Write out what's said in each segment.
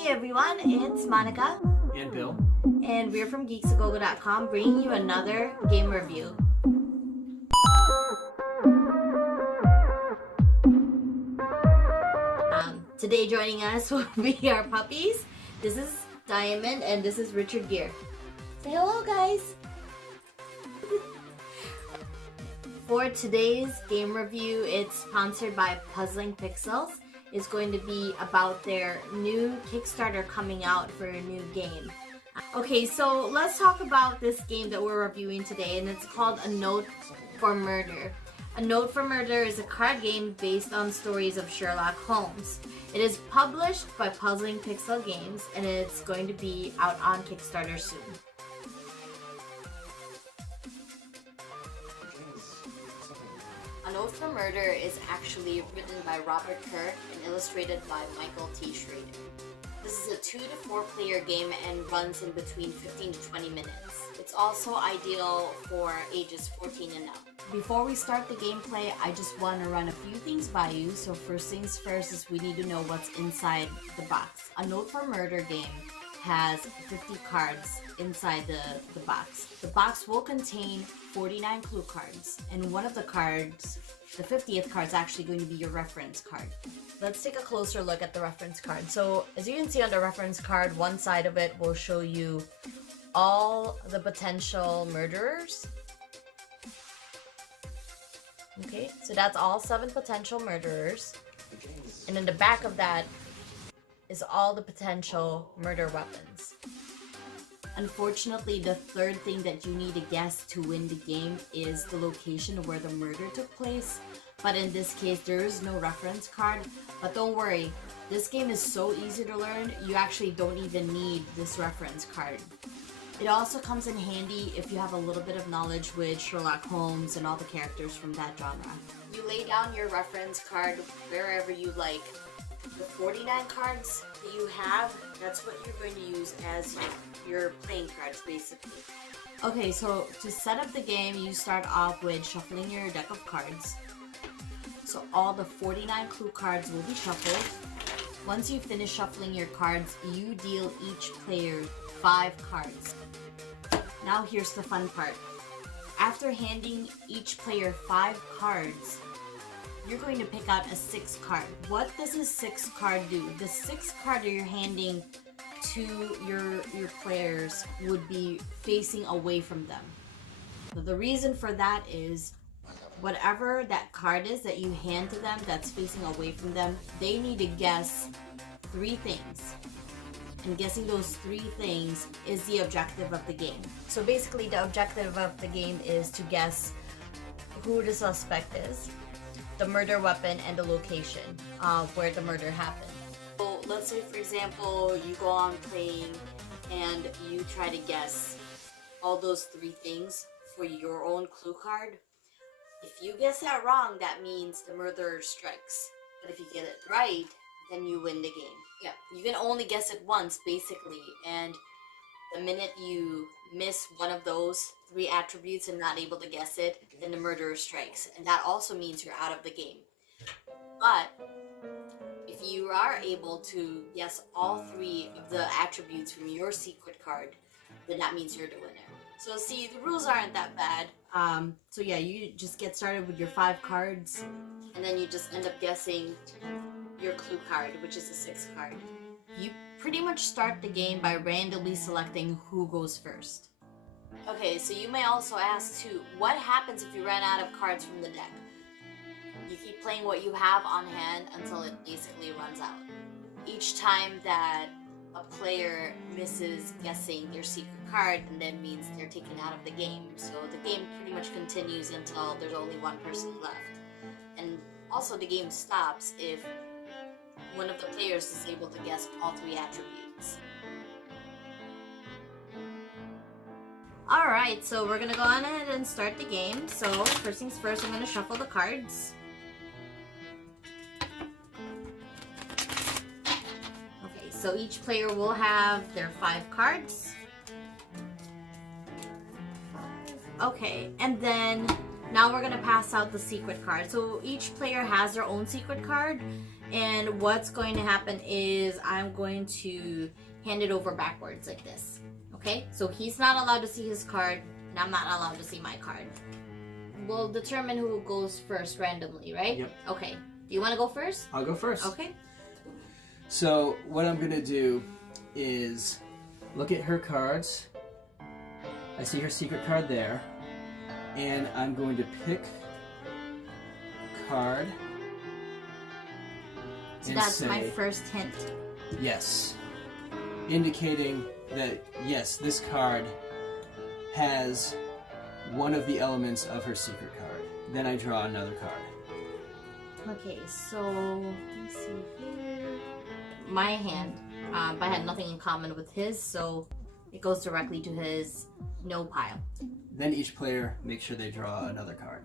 Hey everyone, it's Monica And Bill. and we're from geeks.gogo.com bringing you another game review. Today joining us will be our puppies. This is Diamond and this is Richard Gere. Say hello guys! For today's game review, it's sponsored by Puzzling Pixels. It's going to be about their new Kickstarter coming out for a new game. Okay, so let's talk about this game that we're reviewing today, and it's called A Note for Murder. A Note for Murder is a card game based on stories of Sherlock Holmes. It is published by Puzzling Pixel Games, and it's going to be out on Kickstarter soon. A Note for Murder is actually written by Robert Kirk and illustrated by Michael T. Schrader. This is a 2 to 4 player game and runs in between 15 to 20 minutes. It's also ideal for ages 14 and up. Before we start the gameplay, I just want to run a few things by you. So first things first is we need to know what's inside the box. A Note for Murder game has 50 cards inside the box. The box will contain 49 clue cards, and one of the cards, the 50th card, is actually going to be your reference card. Let's take a closer look at the reference card. So as you can see on the reference card, one side of it will show you all the potential murderers. Okay, so that's all 7 potential murderers. And in the back of that is all the potential murder weapons. Unfortunately, the third thing that you need to guess to win the game is the location where the murder took place. But in this case, there is no reference card. But don't worry, this game is so easy to learn, you actually don't even need this reference card. It also comes in handy if you have a little bit of knowledge with Sherlock Holmes and all the characters from that genre. You lay down your reference card wherever you like. The 49 cards that you have, that's what you're going to use as your playing cards, basically. Okay, so to set up the game, you start off with shuffling your deck of cards. So all the 49 clue cards will be shuffled. Once you finish shuffling your cards, you deal each player 5 cards. Now here's the fun part. After handing each player 5 cards, you're going to pick out a 6th card. What does a 6th card do? The 6th card that you're handing to your players would be facing away from them. So the reason for that is whatever that card is that you hand to them that's facing away from them, they need to guess 3 things. And guessing those 3 things is the objective of the game. So basically the objective of the game is to guess who the suspect is, the murder weapon, and the location where the murder happened. So let's say for example you go on playing and you try to guess all those 3 things for your own clue card. If you guess that wrong, that means the murderer strikes. But if you get it right, then you win the game. Yeah, you can only guess it once basically, and the minute you miss one of those 3 attributes and not able to guess it, then the murderer strikes, and that also means you're out of the game. But if you are able to guess all 3 of the attributes from your secret card, then that means you're the winner. So see, the rules aren't that bad. So yeah, you just get started with your 5 cards, and then you just end up guessing your clue card, which is the 6th card. You pretty much start the game by randomly selecting who goes first. Okay, so you may also ask too, what happens if you run out of cards from the deck? You keep playing what you have on hand until it basically runs out. Each time that a player misses guessing your secret card, then that means they're taken out of the game. So the game pretty much continues until there's only one person left. And also the game stops if one of the players is able to guess all 3 attributes. Alright, so we're gonna go on ahead and start the game. So first things first, I'm gonna shuffle the cards. Okay, so each player will have their 5 cards. Okay, and then now we're gonna pass out the secret card. So each player has their own secret card, And what's going to happen is I'm going to hand it over backwards like this. Okay? So he's not allowed to see his card, and I'm not allowed to see my card. We'll determine who goes first randomly, right? Yep. Okay. Do you want to go first? I'll go first. Okay. So what I'm going to do is look at her cards. I see her secret card there. And I'm going to pick a card. So that's my first hint. Yes. Indicating that, yes, this card has one of the elements of her secret card. Then I draw another card. Okay, so let's see here. My hand, I had nothing in common with his, so it goes directly to his no pile. Then each player makes sure they draw another card.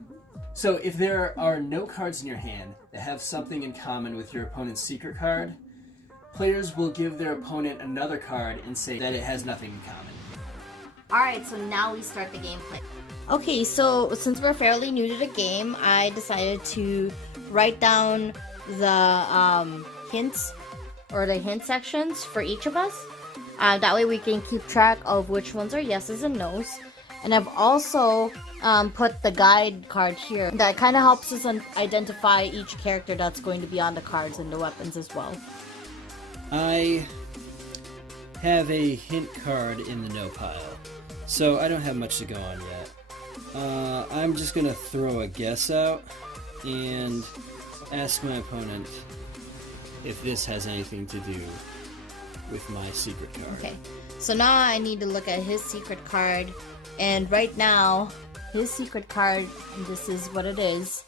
So if there are no cards in your hand that have something in common with your opponent's secret card, players will give their opponent another card and say that it has nothing in common. Alright, so now we start the gameplay. Okay, so since we're fairly new to the game, I decided to write down the hints or the hint sections for each of us. That way we can keep track of which ones are yeses and nos. And I've also put the guide card here. That kind of helps us identify each character that's going to be on the cards and the weapons as well. I have a hint card in the no pile, so I don't have much to go on yet. I'm just going to throw a guess out and ask my opponent if this has anything to do with my secret card. Okay, so now I need to look at his secret card, and right now, his secret card, and this is what it is,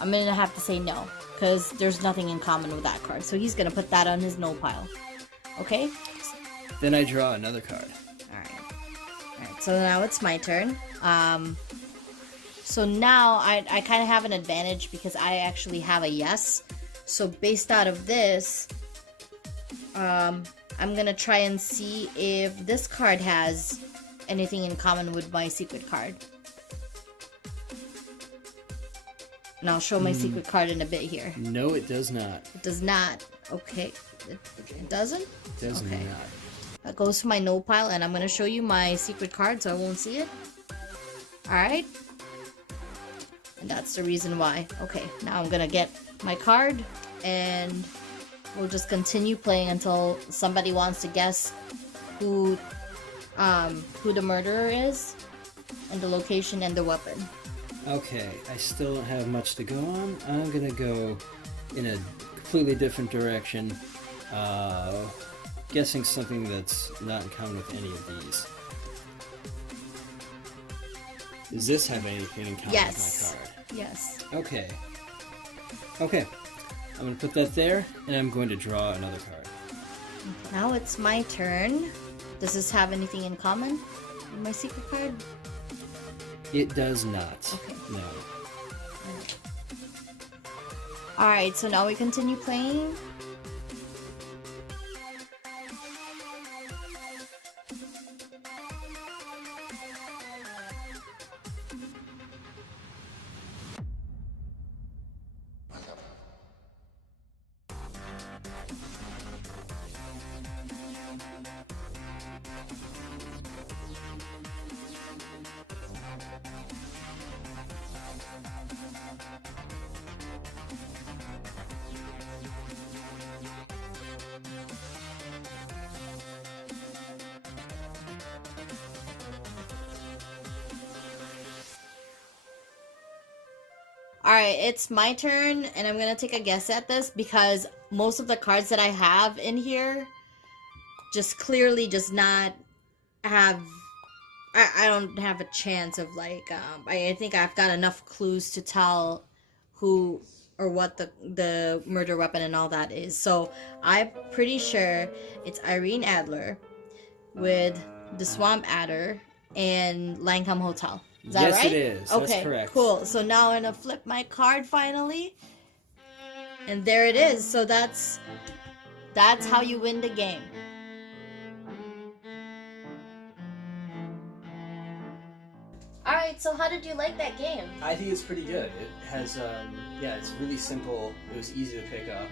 I'm going to have to say no, because there's nothing in common with that card, so he's going to put that on his no pile. Okay? Then I draw another card. Alright, so now it's my turn. So now I kind of have an advantage because I actually have a yes. So based out of this, I'm gonna try and see if this card has anything in common with my secret card. And I'll show my secret card in a bit here. No, it does not. It does not. Okay. It doesn't? It does okay. not. That goes to my no pile, and I'm gonna show you my secret card so I won't see it. Alright. And that's the reason why. Okay, now I'm gonna get my card, and we'll just continue playing until somebody wants to guess who the murderer is, and the location and the weapon. Okay, I still don't have much to go on. I'm gonna go in a completely different direction, guessing something that's not in common with any of these. Does this have anything in common Yes. with my card? Yes. Okay. Okay. I'm going to put that there, and I'm going to draw another card. Now it's my turn. Does this have anything in common with my secret card? It does not. Okay. No. Alright, so now we continue playing. Alright, it's my turn, and I'm gonna take a guess at this because most of the cards that I have in here just clearly does not have... I don't have a chance of, like, I think I've got enough clues to tell who or what the murder weapon and all that is. So, I'm pretty sure it's Irene Adler with the Swamp Adder and Langham Hotel. Is that yes, right? it is. Okay, That's correct. Cool. So now I'm gonna flip my card finally, and there it is. So that's how you win the game. All right. So how did you like that game? I think it's pretty good. It has, yeah, it's really simple. It was easy to pick up.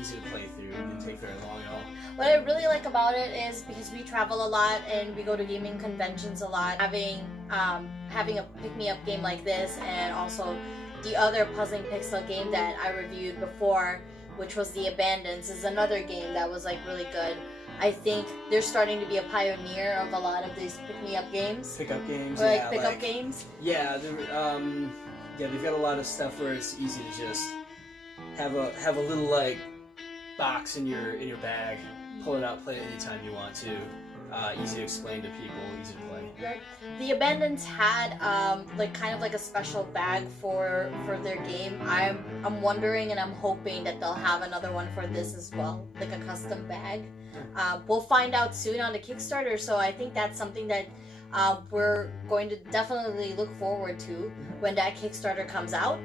easy to play through. It didn't take very long at all. What I really like about it is because we travel a lot and we go to gaming conventions a lot, having a pick-me-up game like this, and also the other puzzling pixel game that I reviewed before, which was The Abandons, is another game that was like really good. I think they're starting to be a pioneer of a lot of these pick-me-up games. Pickup games, Or like yeah. pick-up games. Yeah, they've got a lot of stuff where it's easy to just have a little like box in your bag, pull it out, play it anytime you want to. Easy to explain to people, easy to play. Right. The Abandons had like kind of like a special bag for their game. I'm wondering and I'm hoping that they'll have another one for this as well, like a custom bag. We'll find out soon on the Kickstarter, so I think that's something that we're going to definitely look forward to when that Kickstarter comes out.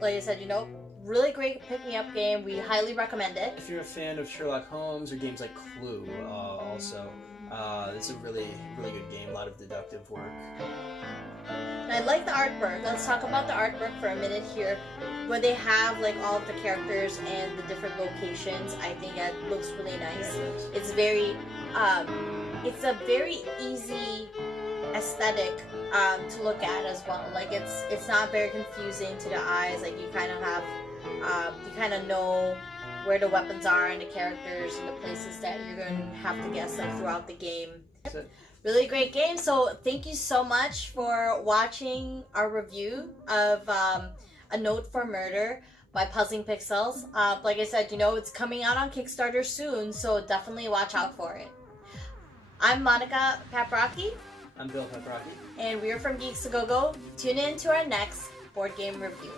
Like I said, really great pick-me-up game. We highly recommend it. If you're a fan of Sherlock Holmes or games like Clue, also, it's a really, really good game. A lot of deductive work. And I like the artwork. Let's talk about the artwork for a minute here. Where they have like all of the characters and the different locations, I think that looks really nice. It's very, it's a very easy aesthetic to look at as well. Like it's not very confusing to the eyes. Like you kind of have, you kind of know where the weapons are and the characters and the places that you're going to have to guess like throughout the game. Really great game. So thank you so much for watching our review of A Note for Murder by Puzzling Pixels. Like I said, it's coming out on Kickstarter soon, so definitely watch out for it. I'm Monica Paprocki. I'm Bill Paprocki. And we're from Geeks to Gogo. Tune in to our next board game review.